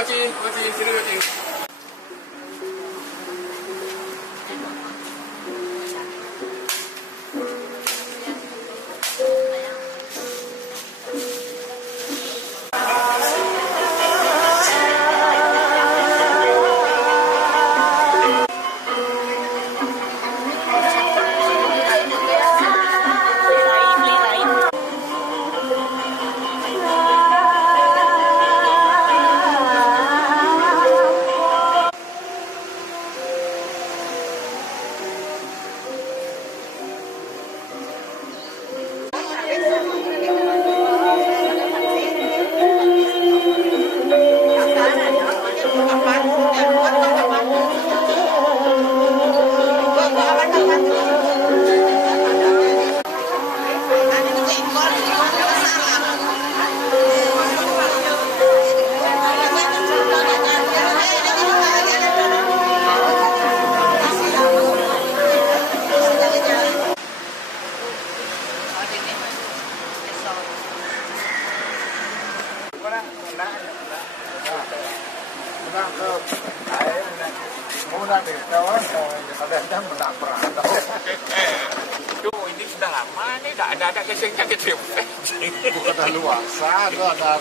Makasih, sini Makasih. Duh, ini sudah lama nih, tidak ada kesengnya kecil. Bukan dah luasa, ada.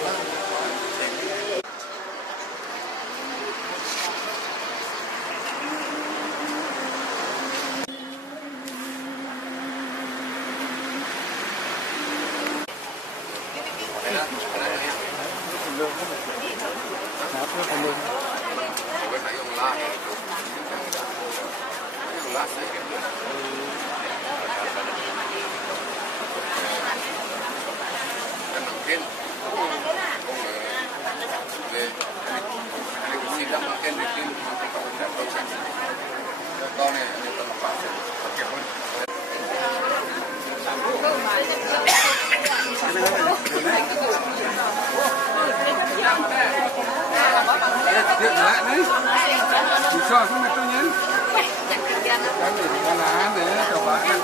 Bisa sih metunya. Kan di mana deh, coba kan.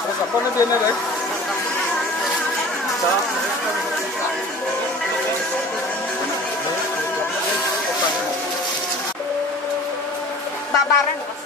Terus apa nih dia nih? Babaran Mas.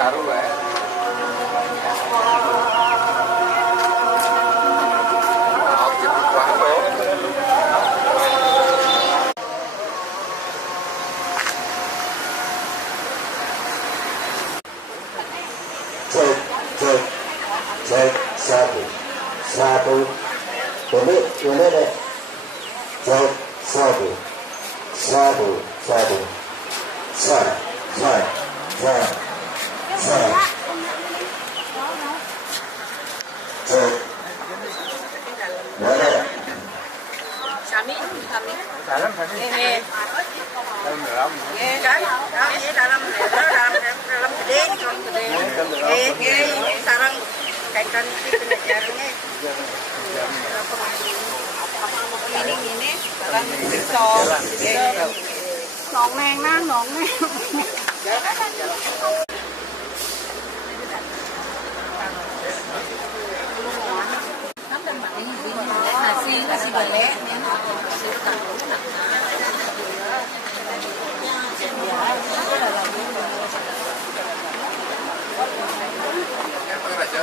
Karu cek cek cek satu satu ini deh cek satu satu satu sa sa sa sa cek mana Kami. Dalam kan? Ini. Dalam. Ini kan? Ini dalam gede, dalam gede. Ini sarang kaitan pengejarnya. Ini sarang pisau. Nong neng nang nong neng. Nasi balik. Raja.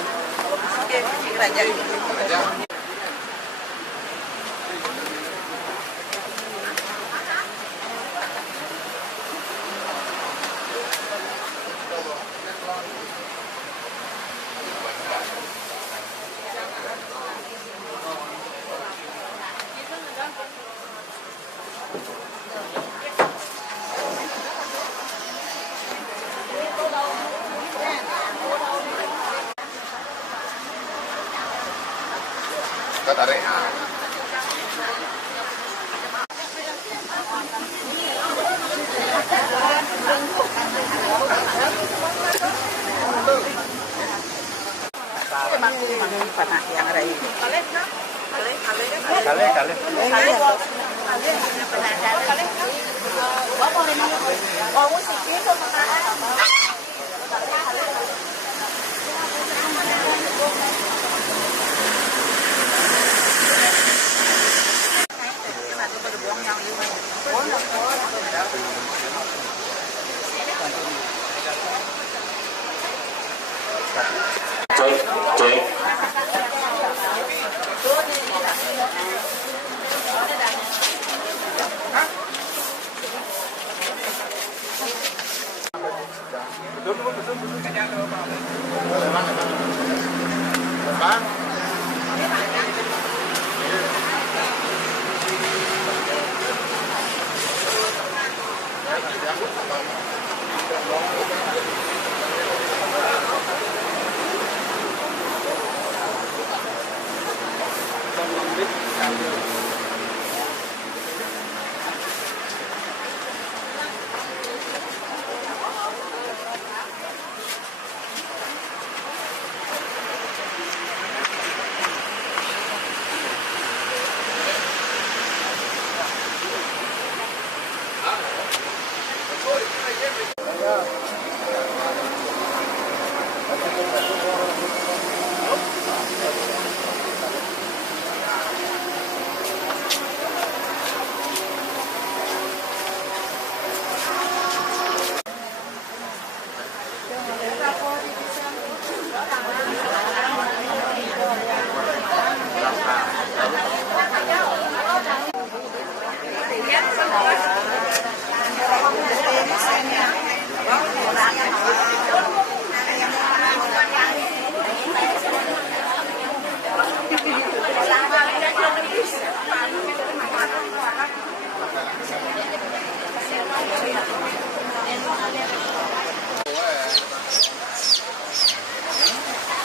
Kita tarik. Yang ada ini. cek cek Bang.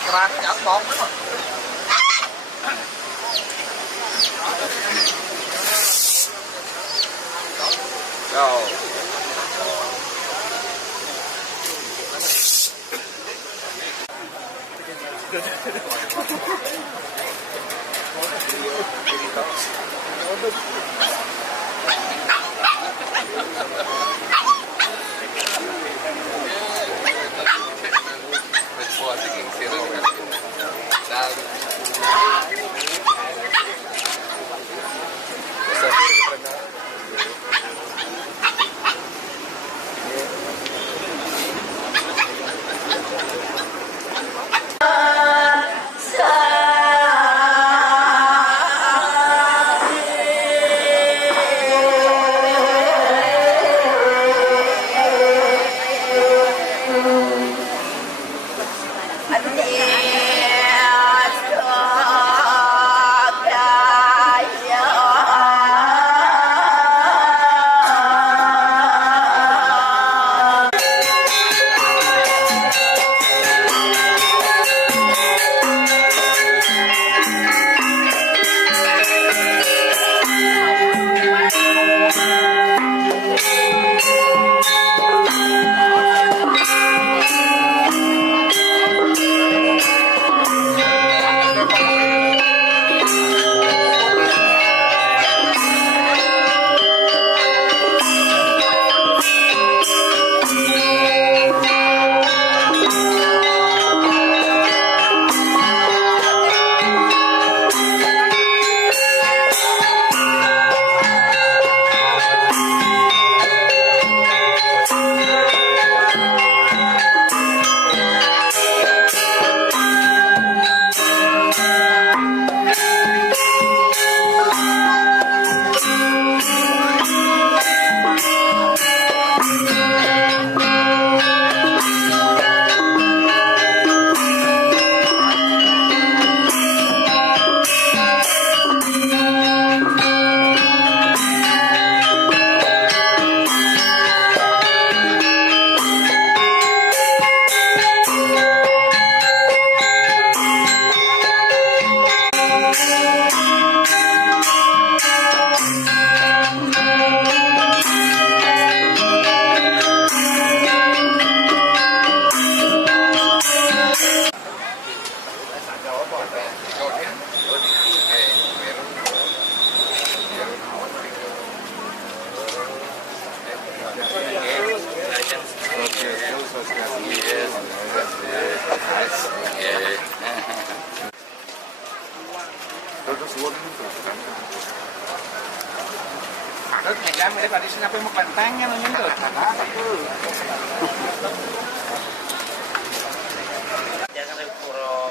Kerannya nhẫn bột đúng không? Rồi. Terus nyegam daripada sini apa mau pantangnya menyentuh. Jangan puro.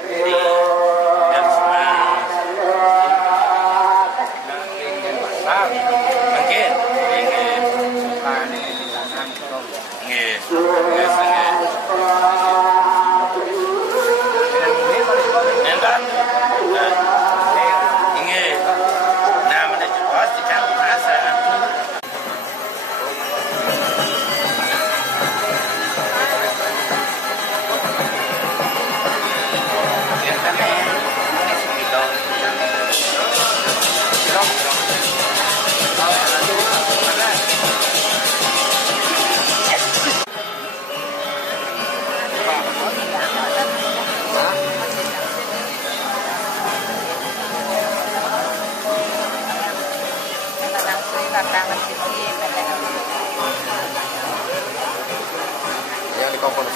Yang di kompon.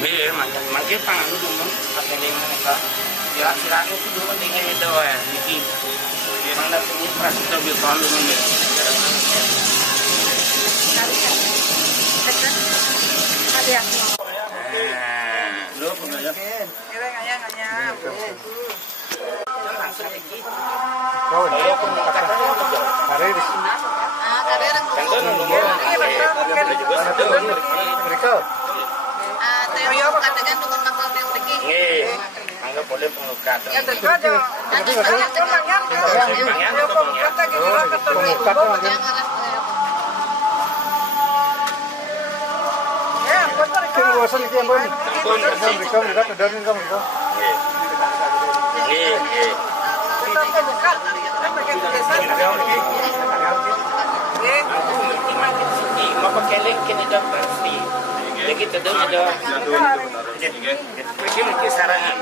Iya, makin pangan dulu apa yang mereka kira-kira itu dulu dengan itu ya, bikin mana punya prasita biasa lu nih. Lu punya ya? Kau ini hari di sini. Mereka. Anggap boleh pengukat. Mapakelek kini dah pasti. Lagi terdun ada. Mungkin sarangan.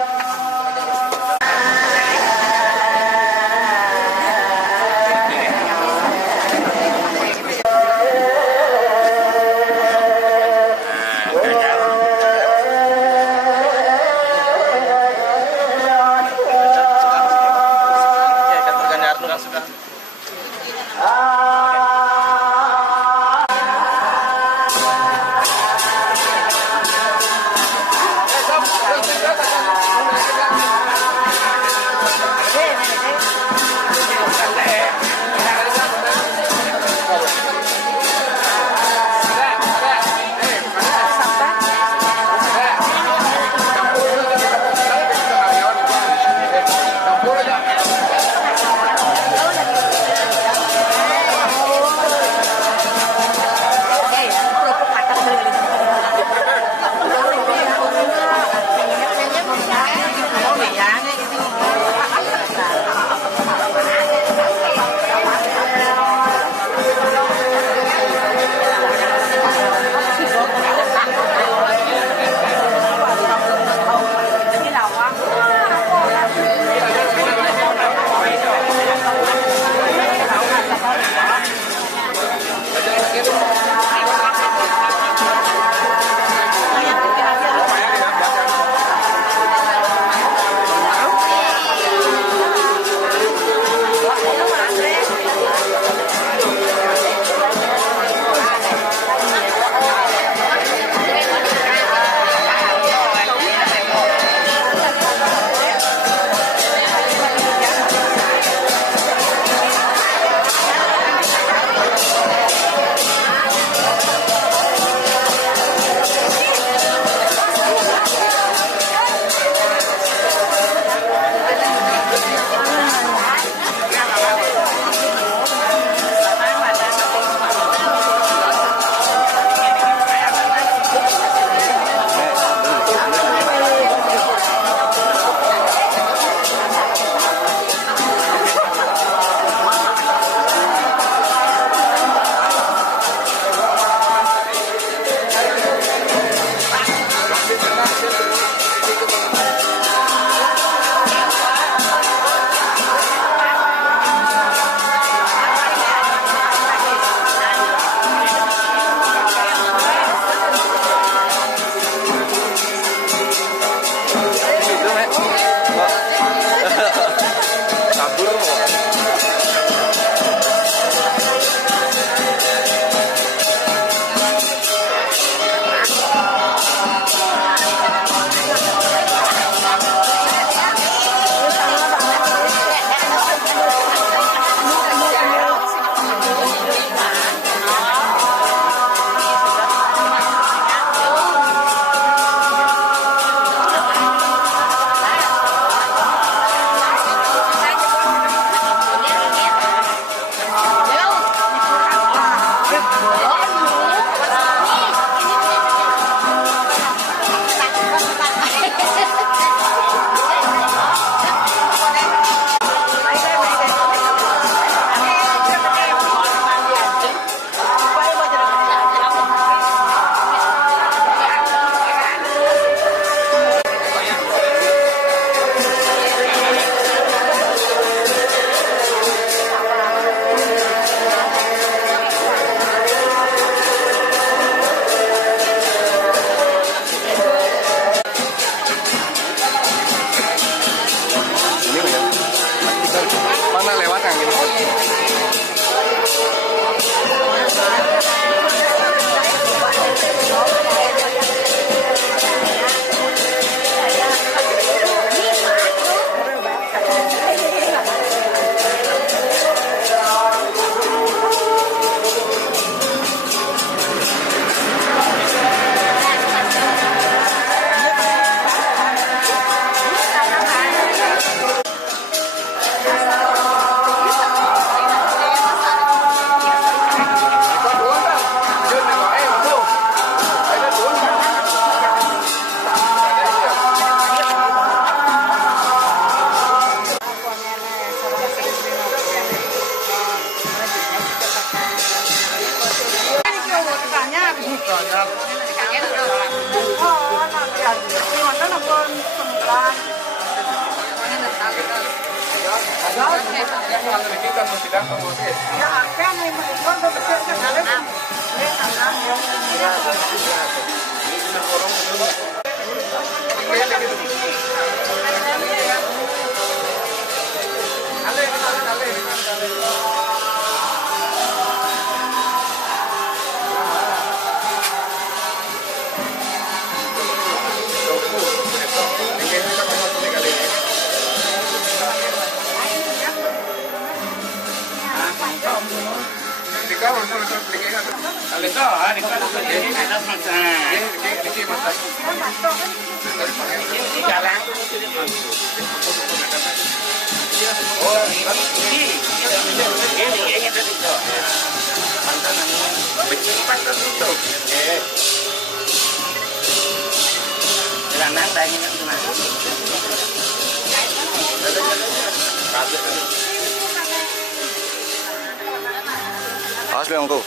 sidang kamu sih. Ya, kan ini mau bersih kan ada. Ini tanam yang Asli yang tuh.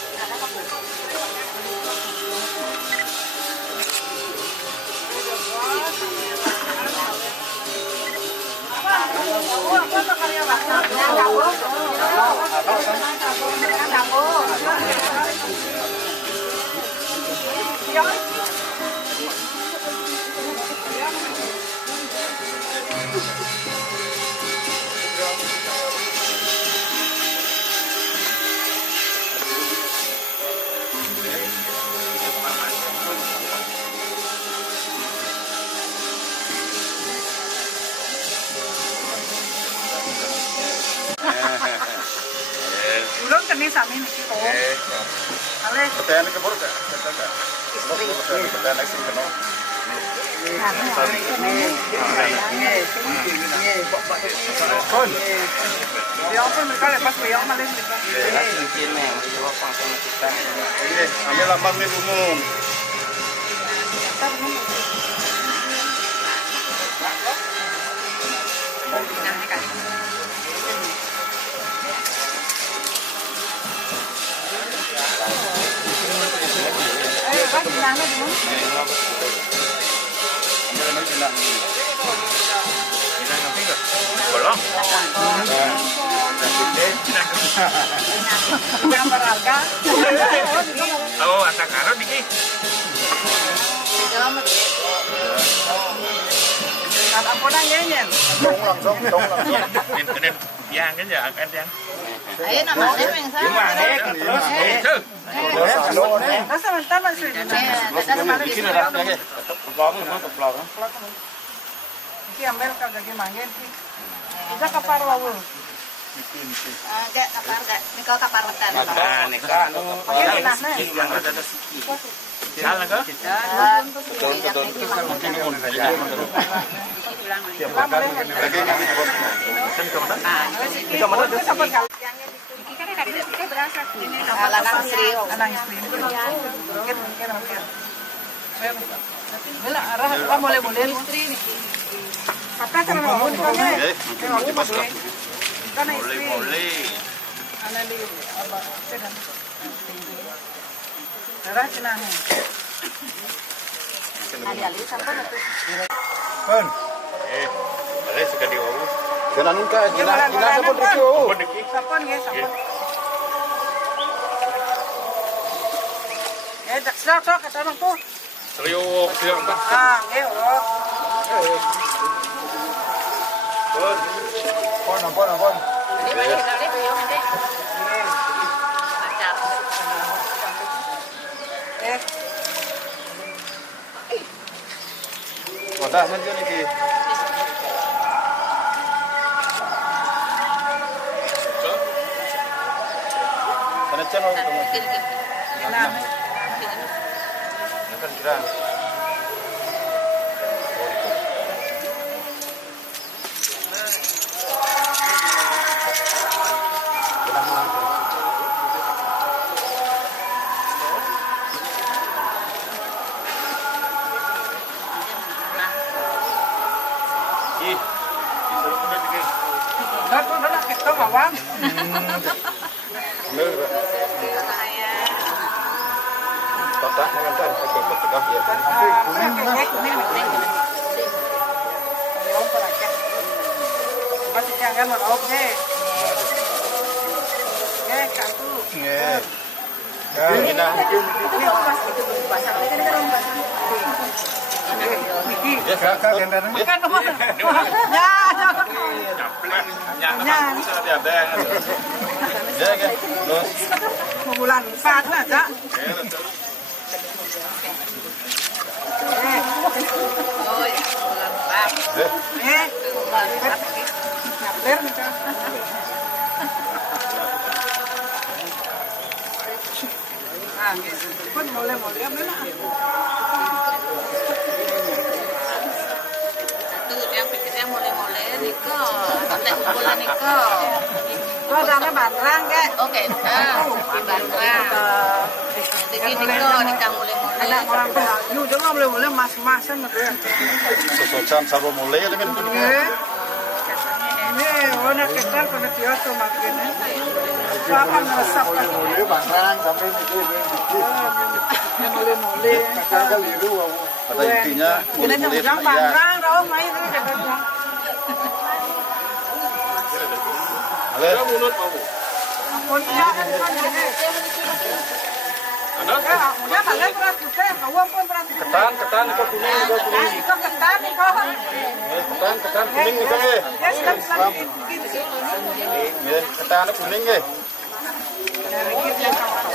Belum kena sami niki ko. Ale. Pertanyaan ke buruk tak? Pertanyaan sih kenal. Dia pun mereka lepas beliau malah mereka. Mungkin nih, coba panggung kita. Ini ambil lambang di umum. Kan dinangnya dulu. Bolong. Yang berharga. Oh, asa karo diki. Kan ampun nyenyen. Dong langsung. Ini yang kan ya akan yang. Ayo namanya mengsa. Terus, Nah, sebentar masih. keplong. Ki ambil kagak dimanggil ki. Bisa kapar wawu. Enggak, kapar enggak. Nikah kapar wetan. Nah, nikah anu yang ada siki. Jalan ke? Lanang istri. Anak istri. Mungkin Bela arah boleh istri. Apa karena mau nikahnya? Karena istri. Boleh. Anak di apa? Sedang. Darah cenah. Ali-ali sampai itu. Kan? Boleh suka diwawu. Jangan nikah, jangan pun review. Sapon nggih, sapon. Jak sok kata mangku. Serius, siap Mbak. Ah, nggih, oh. Pon. Ini banyak sekali beliau nanti. Macam. Wadah nanti niki. Sana channel kamu. Nah, Kan kira. Ih, disuruh udah dikit. dah tuh dah kita mawang. Bener, Pak. Kotaknya kan kan agak kotak ya. Kuning. Masih jangan mau oke. Nggih. Kita Ini pas itu pasang. Ini kan pasang. Niki. ya kakak gendang. Makan nomor. Ya. Ya kan. Terus Bulan 4 lah, Cak. Oh ya, bulan 4. Ngapler nih, Kak. Ah, gitu. Pun boleh-boleh ambil lah. Satu yang pikirnya mulai-mulai Niko, sampai bulan Niko. Itu ada bandrang, Kak. Oke, nah, di Bandra. Jadi Niko nikah mulai-mulai. Ada orang Melayu, dia nggak boleh-boleh mas-masan gitu ya. sesuatu sama mulai dengan Ini warna ketan pada kios makin. Apa meresap kan? mulai barang sampai itu Mulai-mulai. kakak liru pada intinya Ini mulai yang bandrang, rawang main itu ketan. ada mulut mau. Ampun ya, kan ini. Ya, balik beras putih, awam pun beras putih. ketan kok kuning Itu ketan nih kok. ketan kuning itu ya Ya, silam gitu. ya ketan kuning ya Dari kita yang kawan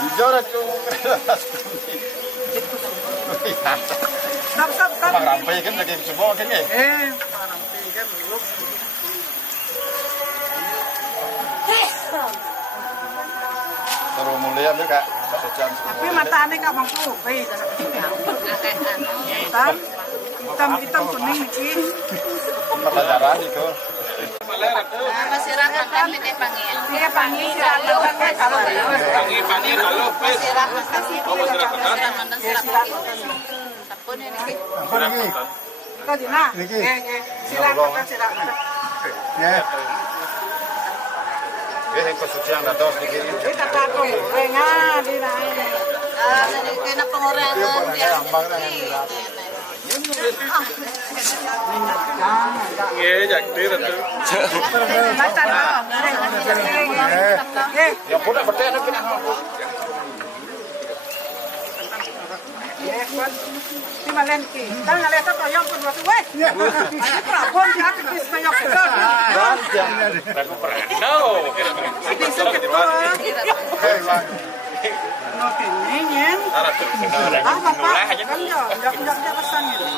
jujur aku Stop. Bang Rampai kan lagi semua kan ya Nanti kan belum. terus mulai ambil kak satu jam Tapi matanya kak mampu, baik. Hitam kuning nih. mata darah itu Masyarakat kami teh panggil. Iya panggil silakan kan kalau Panggil kalau pes. Masyarakat kami silakan. Tapun ini. apa lagi kita dina. Silakan. ya yang kesuci yang datang sedikit Kita tahu rengan dina. Jadi kena pengurangan yang Nggih, jaktir itu. Macan. yang pun bertanya kita Di Malenki. Tang ngale ta toyong pun waktu weh. Prabon dia aktif toyong kita. dan yang Aku pernah. Di sakit. No kenyen. Bapak kan yo, jak pesannya.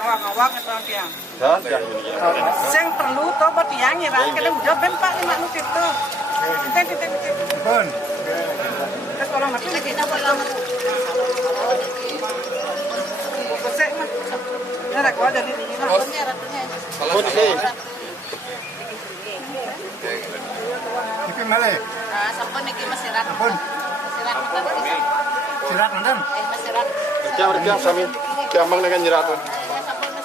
Awak-awak eta tiang. dan yang ini Sing perlu to buat tiang ya, kadang udah ben Pak lima nutit to. Titik. pun Terus orang ngerti kita belum. Pesek mah. Ada gua dari ini lah. pun ini ini malah sampun niki masyarakat. pun Masyarakat. sirat nandan Masyarakat. jam sami gampang dengan nyirat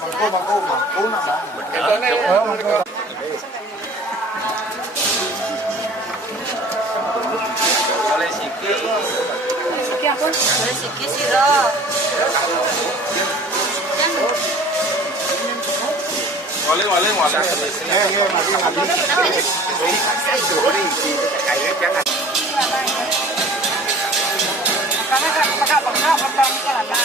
mangku Oleh sikit. Boleh sikit siro. Oleh. Karena kan pakai potong kelapa.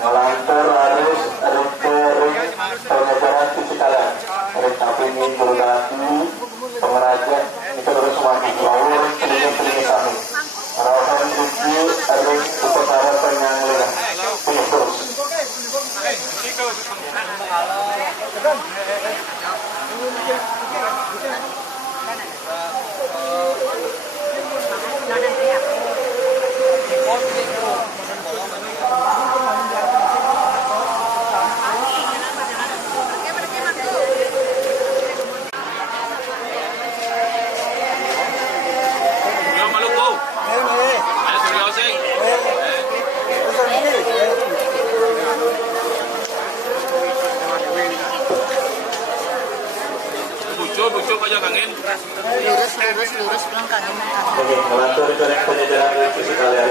Melantur harus pengajaran fisikal, tapi ini berlaku pengrajin itu harus maju lalu pelingi kami rawan tujuh harus upacara penyangleran terus. Lurus bilang kangen. Oke, melantur coreng penyejaran fisikal ya.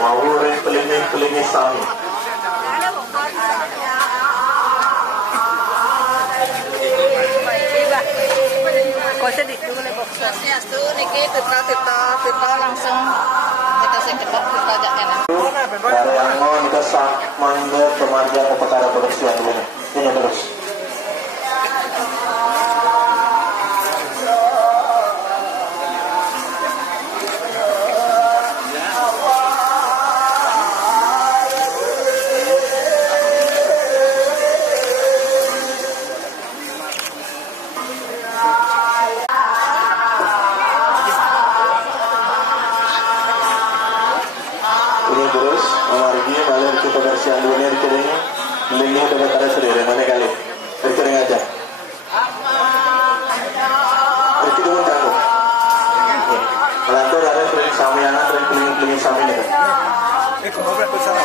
Mau pelingi sami. Kau sedih dulu nih bos. Swastiastu niki tita langsung kita seketok pajaknya. Dari yang mau kita mangga pemanjang upacara produksian dulu. Ini terus. Yang dunia dikering, lini udah ada sendiri, mana kali? Dikering aja. Itu dulu kamu. Melantur ada sering samianan, sering peling sami nih. Ngobrol bersama.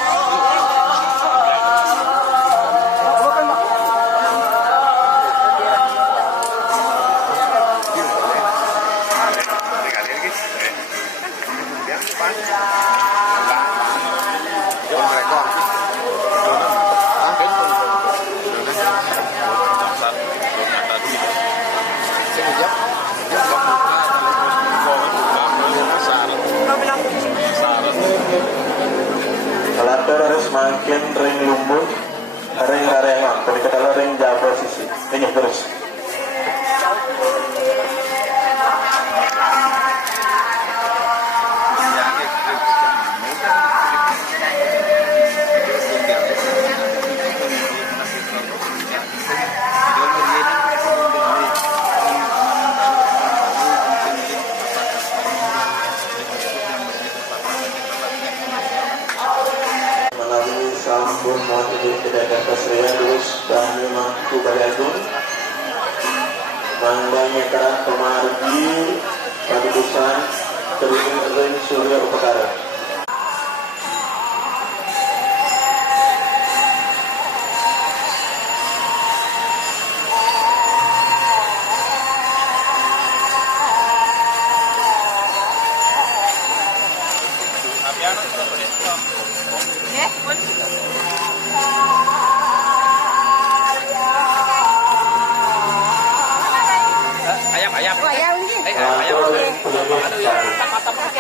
Melantur harus makin ring lumbung, ring karengan, tapi kalau ring jauh posisi. ini terus. Sampun mewakili pedagang keserian terus kami mampu Baliagung Mandangnya Kerang Pemargi Padukusan Terhubung Ring Surya Upakara.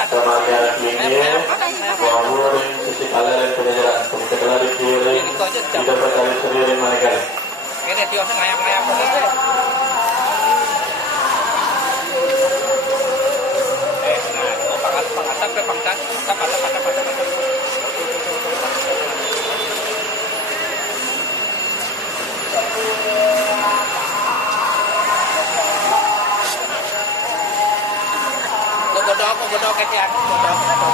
Kemudian ini bahwa sisi kalian penjajaran setelah dikirim tidak berkali sendiri mereka. Ini dia ngayap-ngayap begitu. Godok kecian, ampun.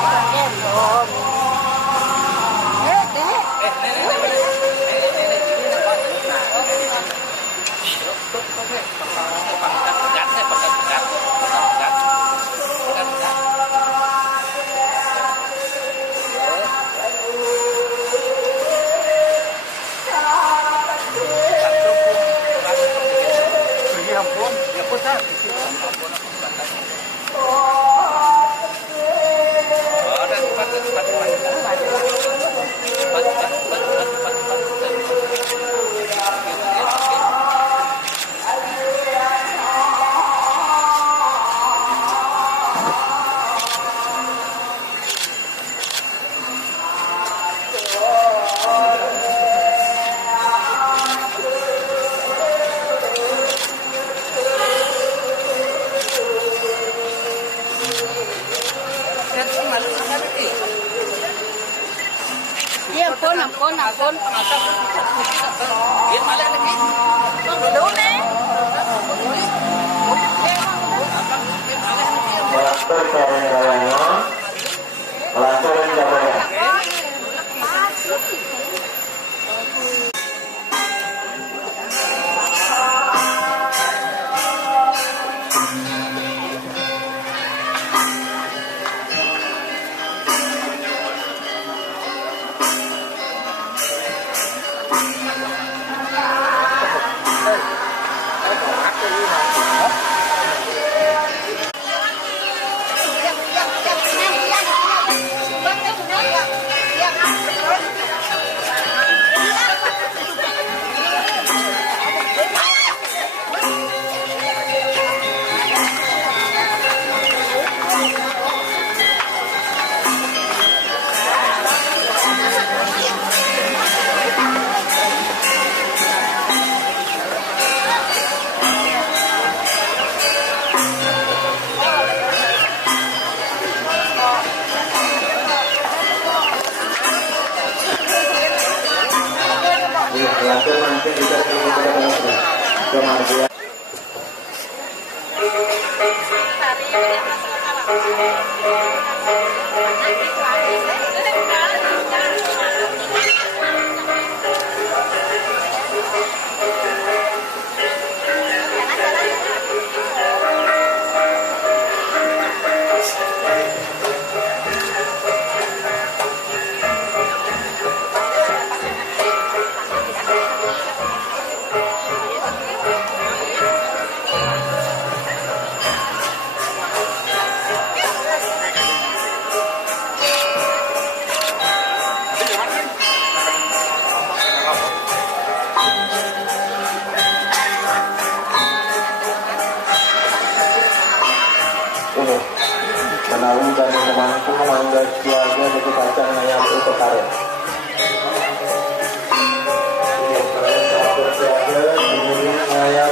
Melancarin jawabannya. Menawi dan memangku mangga siaga di kacang ayam itu tarik. Ini siaga kemudian ayam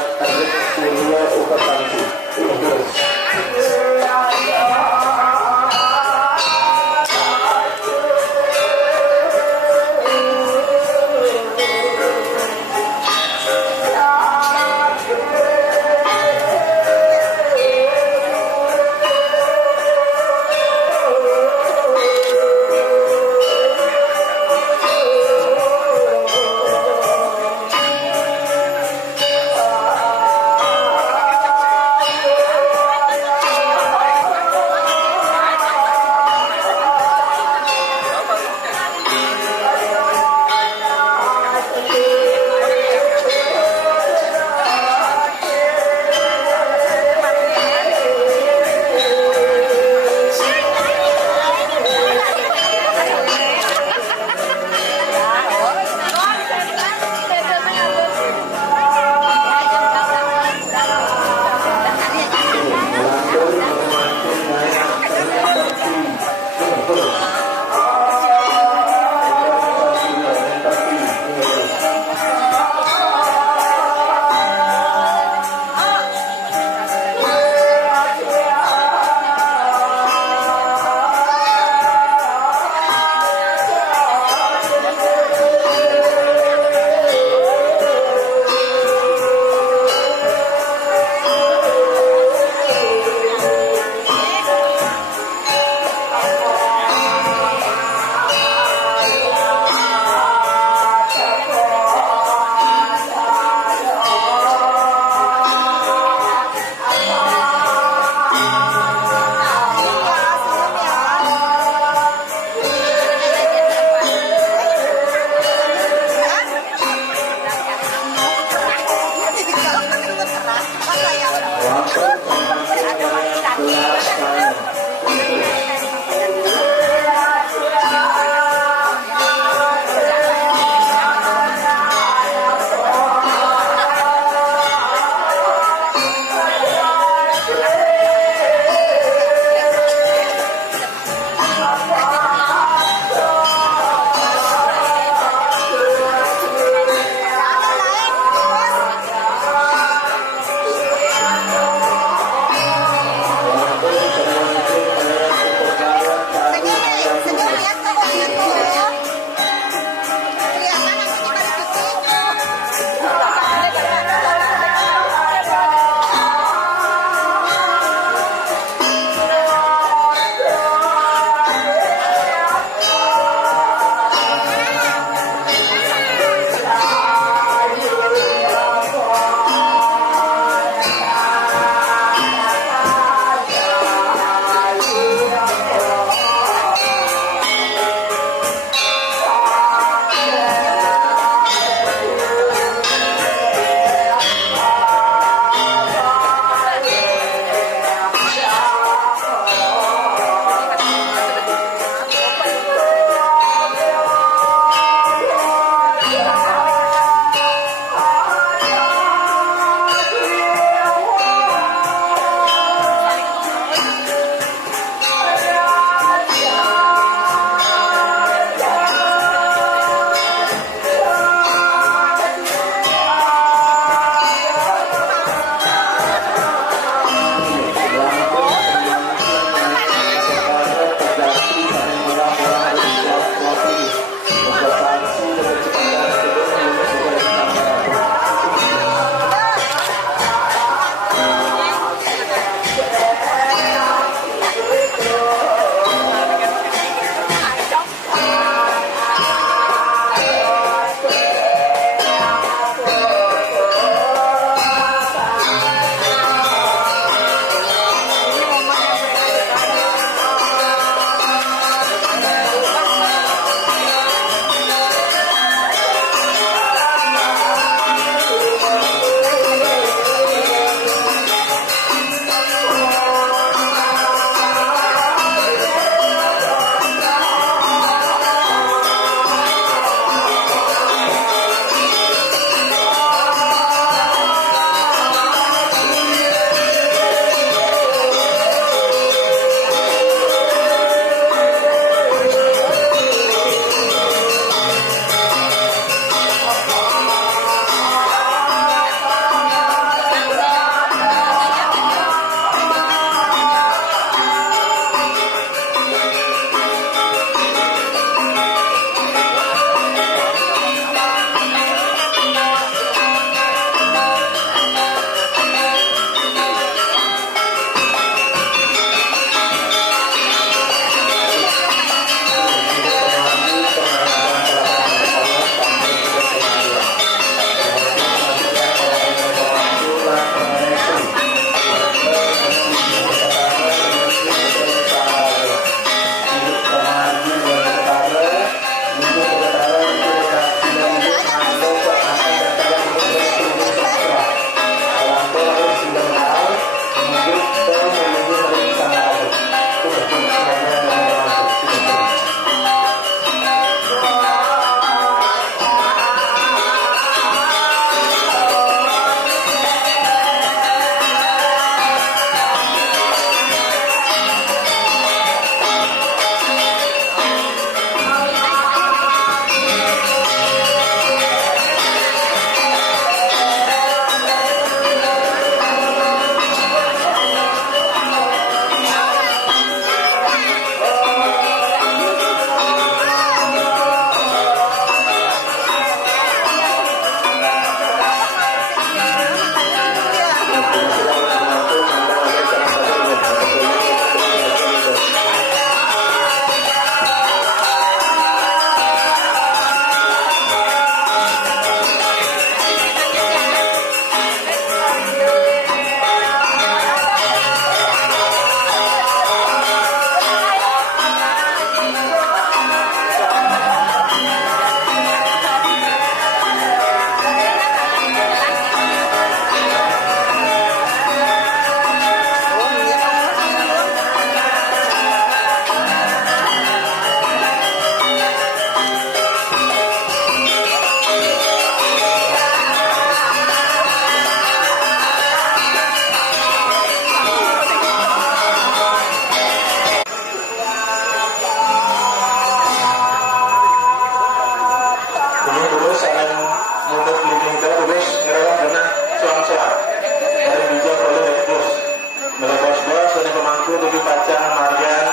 tujuh Pacang Marjan.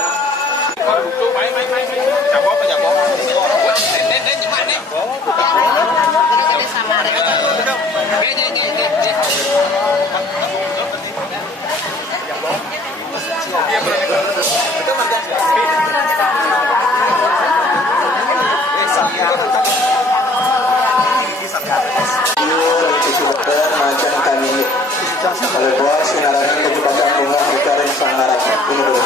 Macam kami kalau buat sinarang tujuh Pacang bunga ikarin sangarang ini dulu.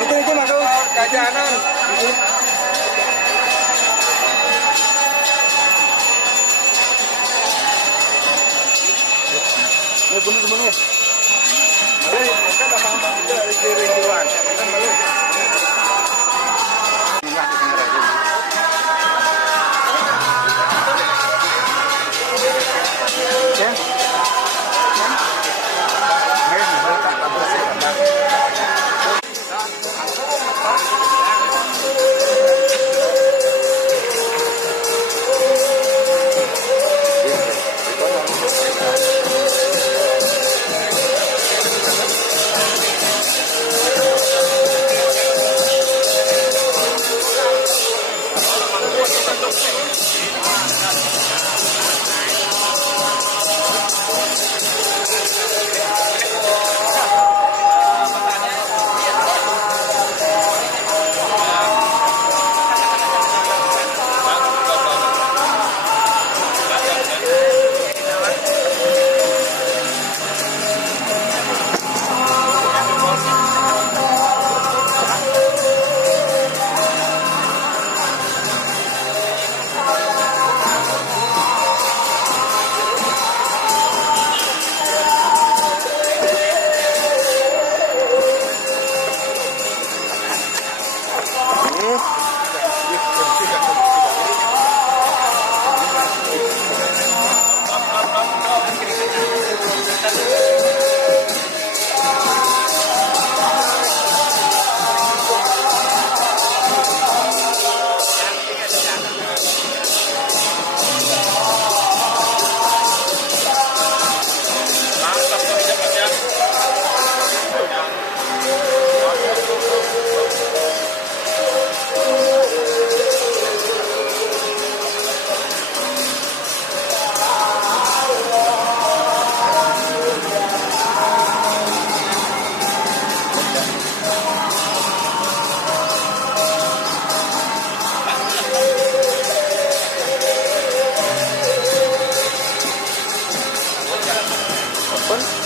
Itu masuk jajanan. Ini bunyi semuanya. Mari kita tambah dari kiri-kirian.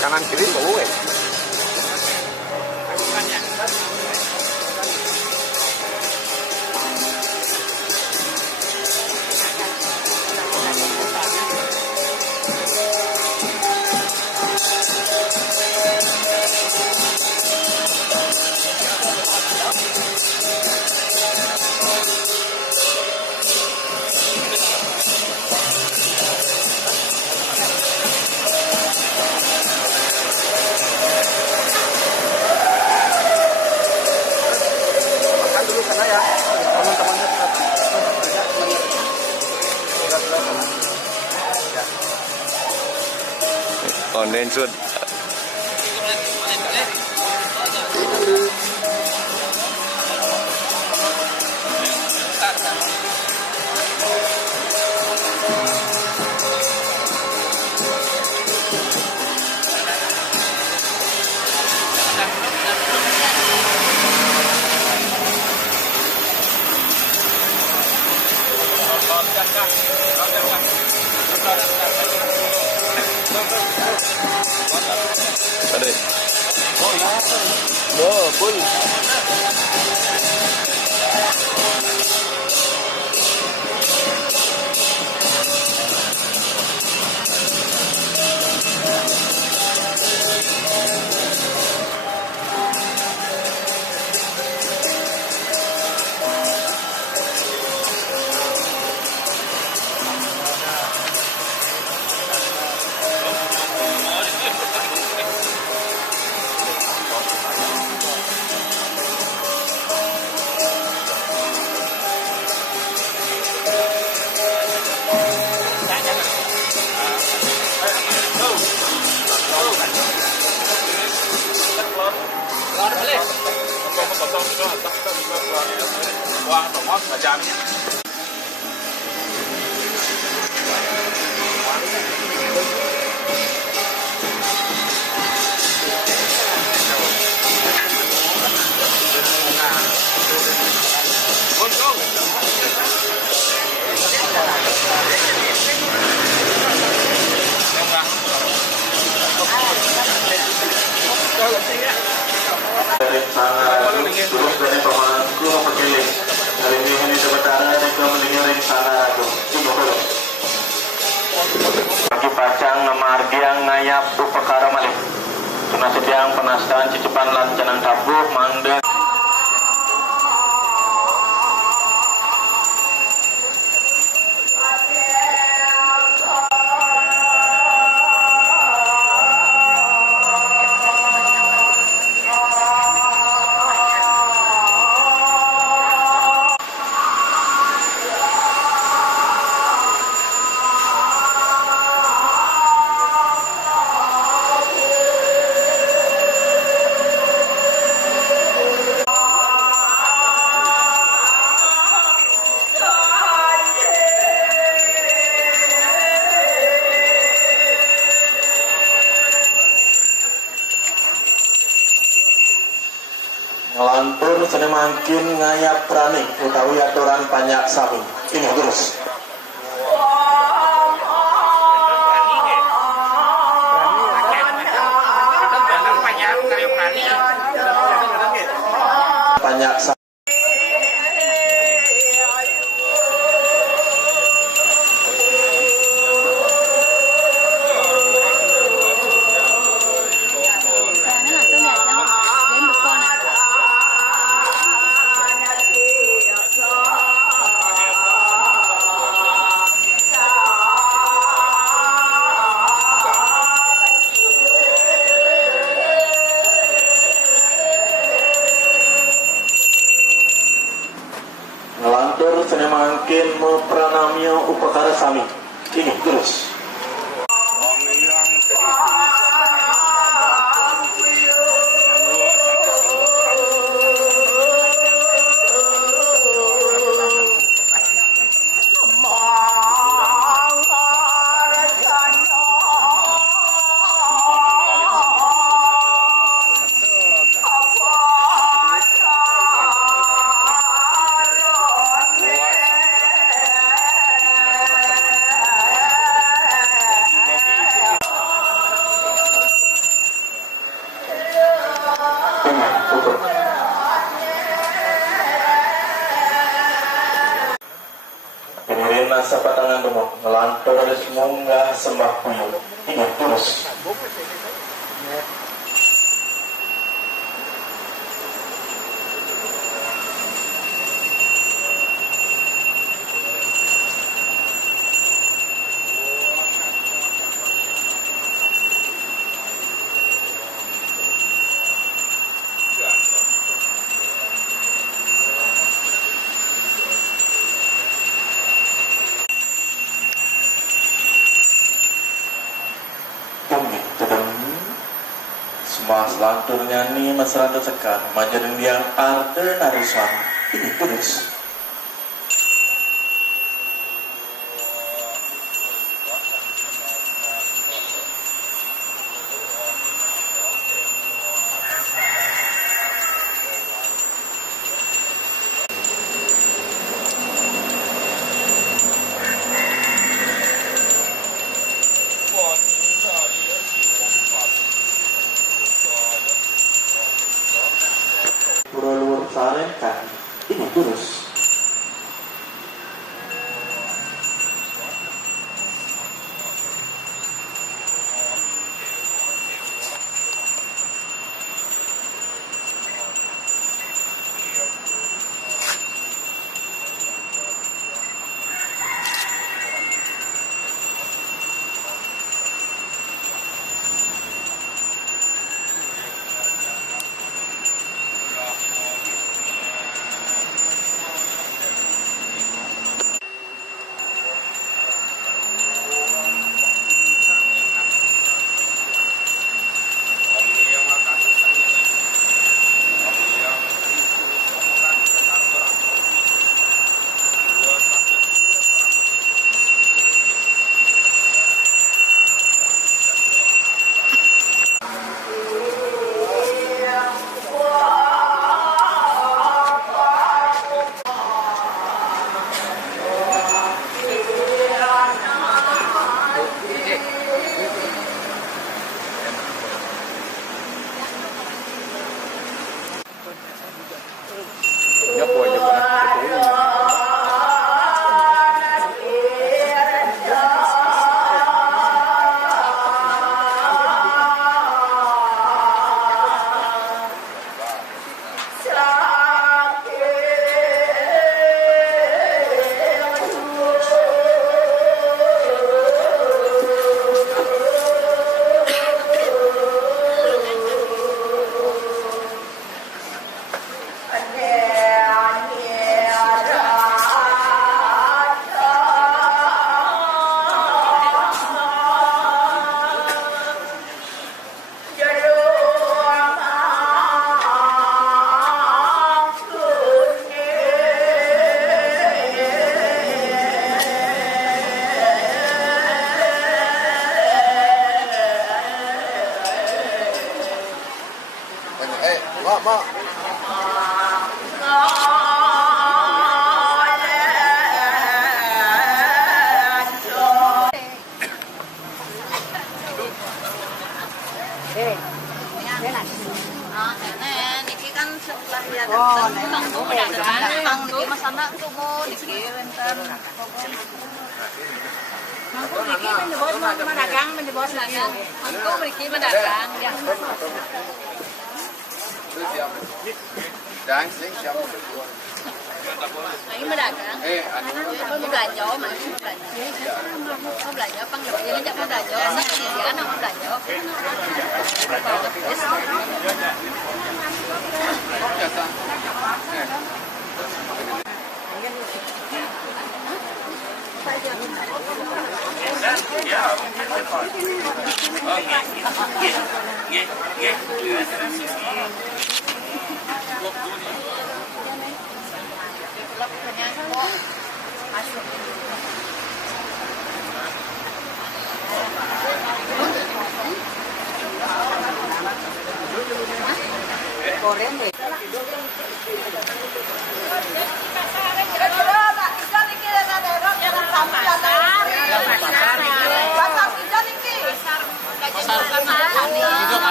Kanan kiri boleh. Online shoot. Oh, pun. Dari sana terus dari pemangku pekilih kali ini sementara mereka mendengar sana aku bagi pacang margiang ngayap upakara malih sunah sediang penastaan cicepan lancanan tabuh manda. Ngelantur seni mangkin ngayap pranik utawi aturan panyak sami ini terus panyak sami ngelantur seni mangkin mepranamyo upakara sami ini terus Pemirin nasa patangan demo ngelantur harus munggah sembah puyuh ini terus semua selanturnya nih masyarakat sekar majarin yang arter nariswan ini terus Timur Turus.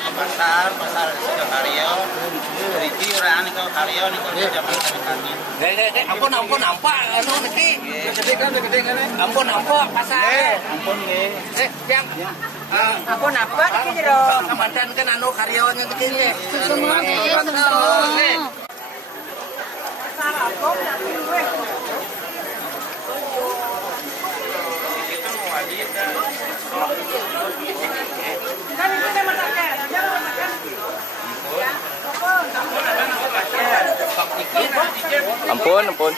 ke pasar sudah Karyo. Riti orang ini ke Karyo ini ke zaman kami. Ampun nampak anu niki. Gede kan. Ampun pasar. Ampun nggih. Yang Ampun apa iki jero? Komandan kan anu karyawannya niki nggih. Semua Sarapom ya kuwe. Kan itu masakan. Jangan masakan. Ampun.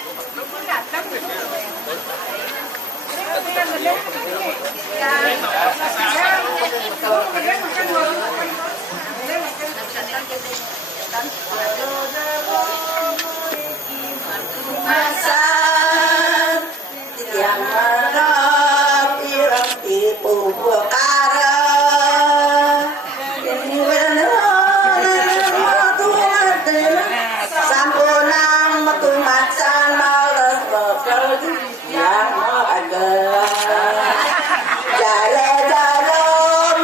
yang merap irang tipu perkara ini benar matu mati sampunang matu macan malas bekerja yang ada jale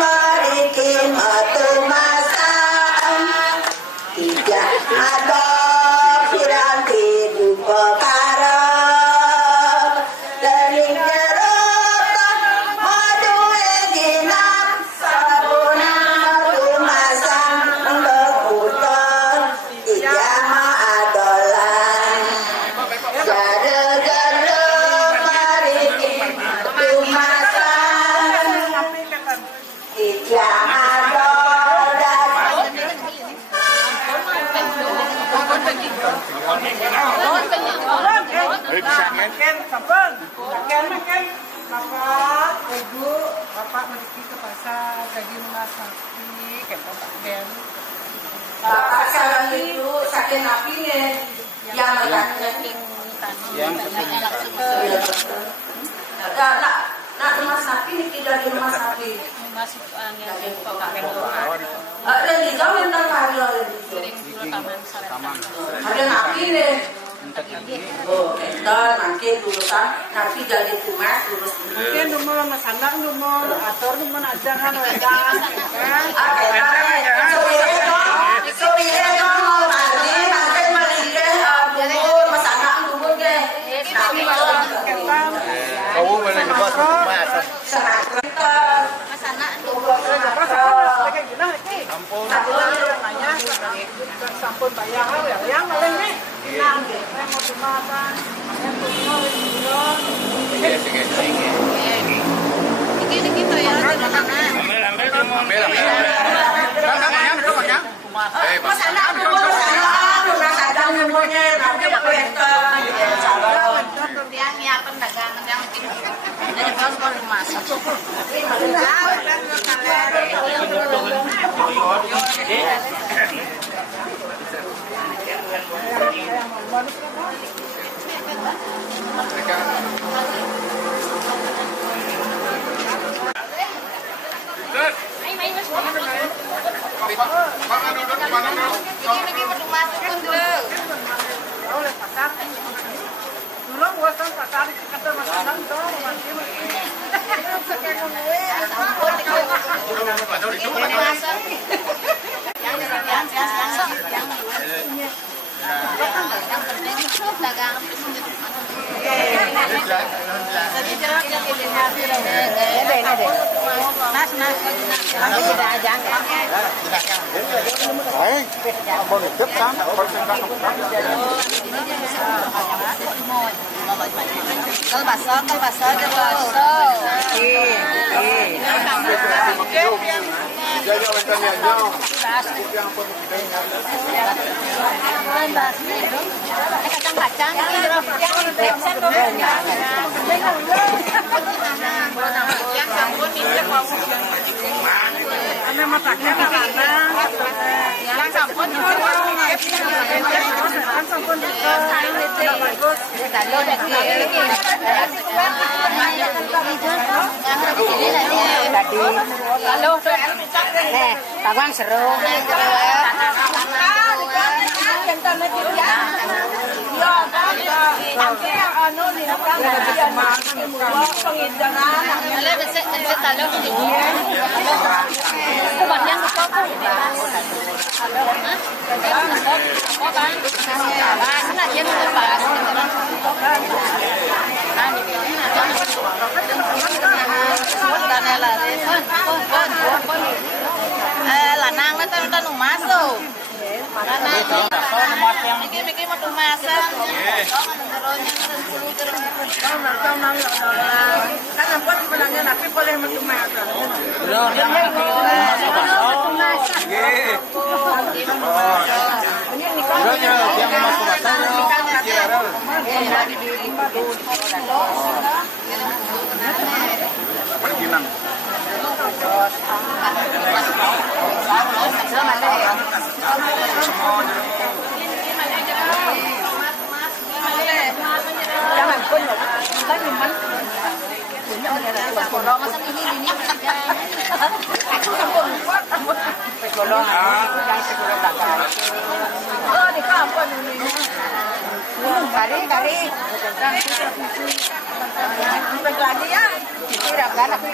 mariki matu macan tidak ada pirang tipu perkara Bapak pergi ke pasar daging emas sapi kayak Bapak Den. Bapak sekarang itu sakit napinya yang nak rumah sapi nih tidak di rumah sapi. Masuk yang pakai Ada di jauh yang terkari ada napi nih. Oh, dan makin lulusan napi jadi tumas lulus. Mungkin nomor masalah nomor atur nomor aja kan wedang. Sampun bayar yang paling nih. Nang, mau dimakan. Ini gitu ya, yang nyiapin dagangan yang bikin dari bos masak. Kacang-kacang yang sampun minjem Ane mataknya karena yang sampun kan sampun bagus. Lalu Bawang seru. Yang Lanang na tayo tanong maso. Mikir-mikir mo tumasan. Kan buat sebenarnya tapi boleh mentumasa. Perginan. Jangan pun tapi man. Kalau masa ini aku kampung. Sekolah yang sekolah tak. Oh di kampung ini. Kari. Lagi ya. Tidak kan aku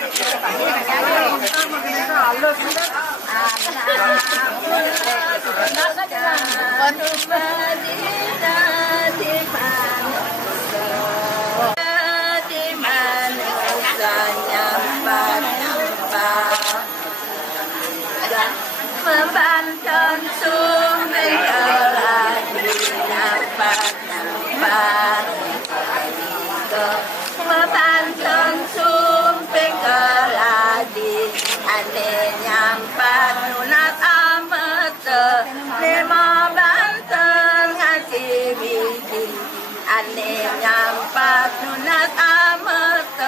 membantu sumber lagi dapat nampak membantu sumber lagi ane nyampak nunat amat lima banten ngaji biji ane nyampak nunat amat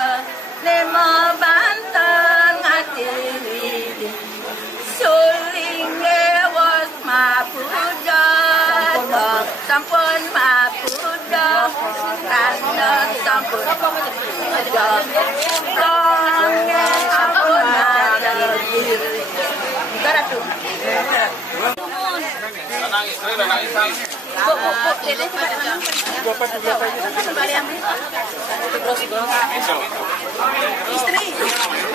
lima banten ngaji biji sulinge was mapuja sampun mapuja karena sampun mapuja konge sampun mapuja karatu istri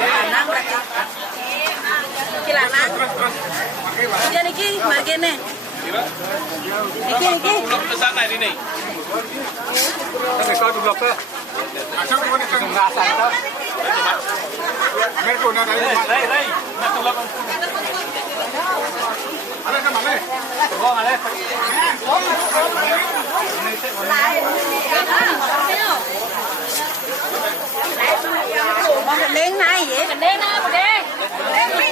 anak berarti kilana dia niki margene niki Belum ke sana ini. Kau dulu ke? Asal kau ni kan nggak asal. Mereka nak dari. Masuk lapan. Ada ke mana? Oh, ada. lên này vậy mình lên này mình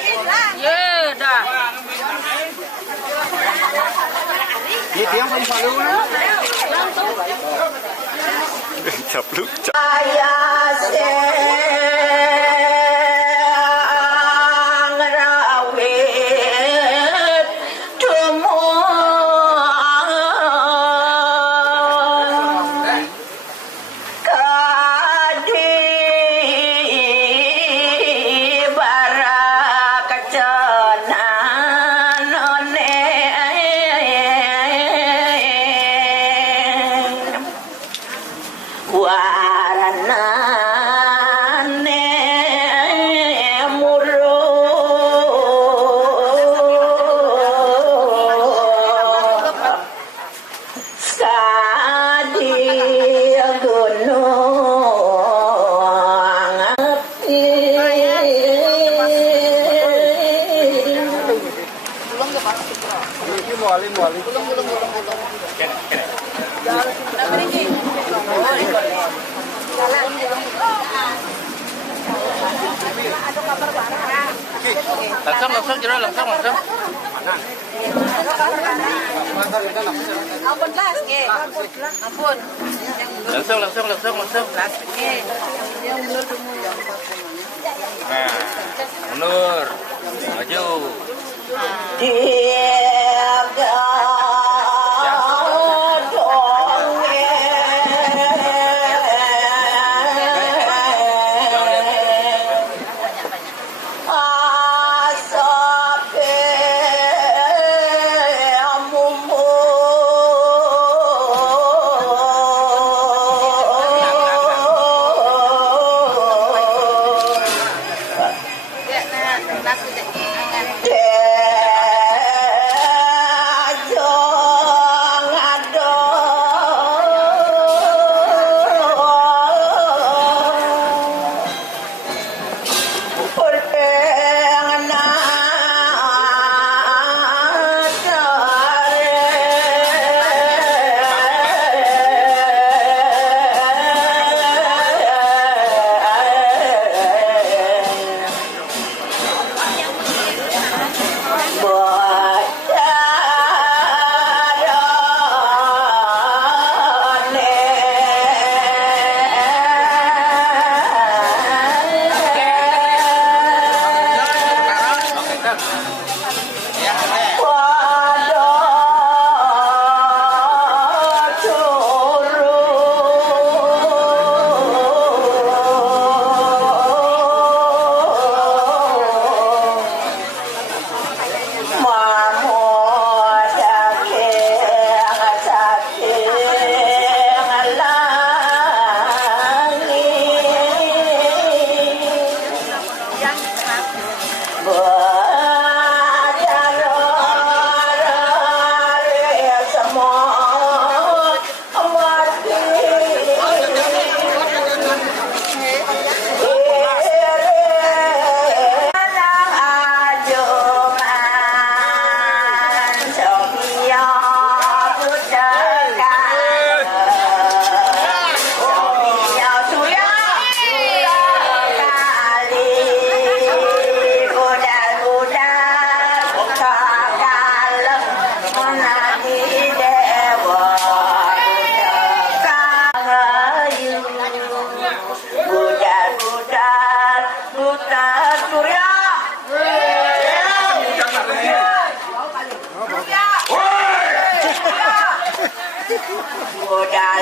đi dah Dia tiang paling palu na. Chập lúc chập. Langsung jeruk, langsung. ampun lah nggih ampun Langsung. Nah, mundur, maju. Yeah.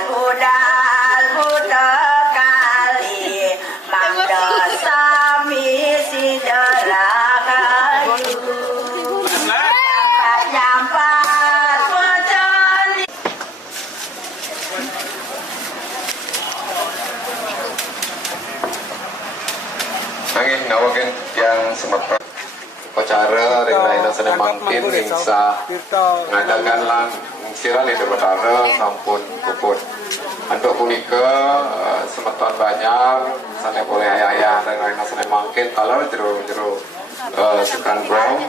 Budal budak kali mangda sami si jarakan nyampat wajan. Angin ngawakin yang sempat upacara dengan sana mangkin insya ngadakan lang siral itu betara sampun puput. Untuk punika semeton banyak sana boleh ayah dengan sana mangkin kalau jero sekan brong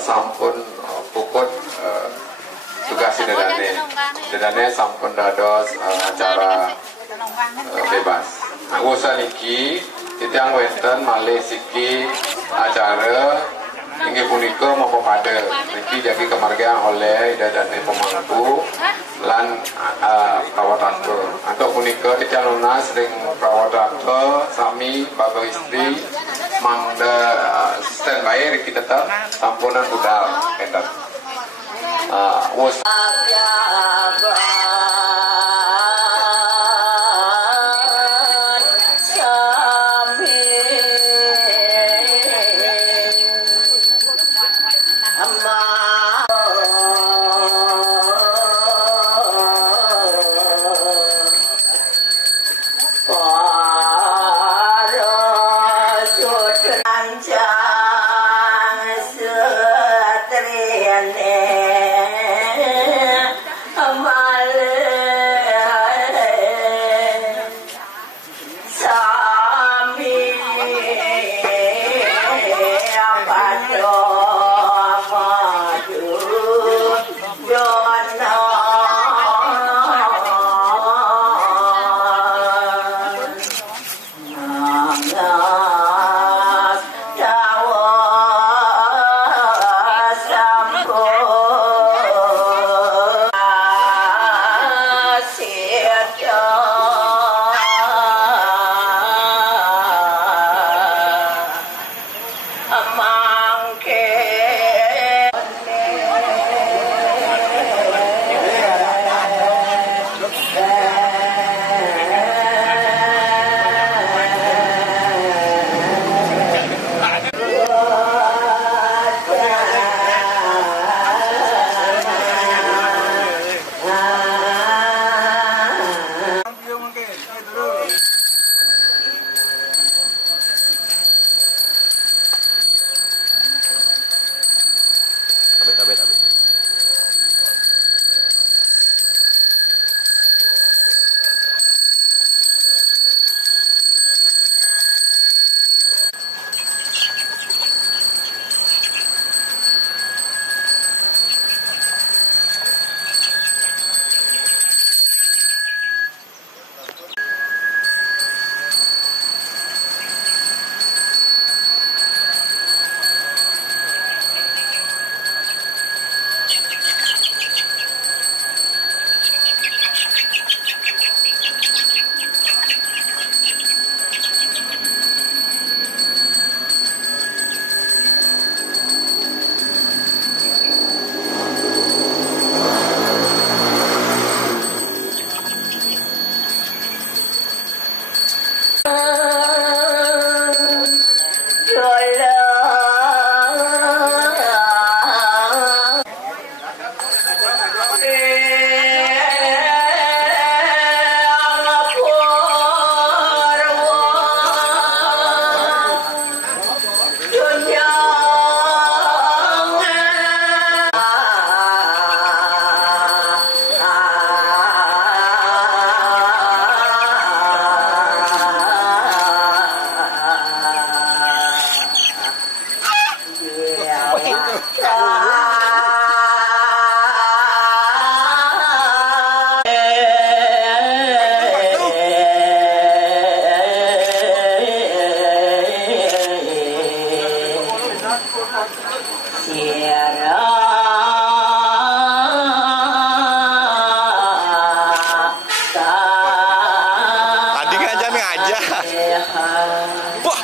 sampun puput tugas dedane sampun dados acara bebas. Usaha niki titiang wenten malih siki acara inggih punika mapa pada niki jadi kemargian oleh dadane pemangku lan prawataka. Antuk punika titiang lunas sering prawataka sami bapak istri mangda standby riki tetap sampunan budal enten. Adi ngajak. Wah.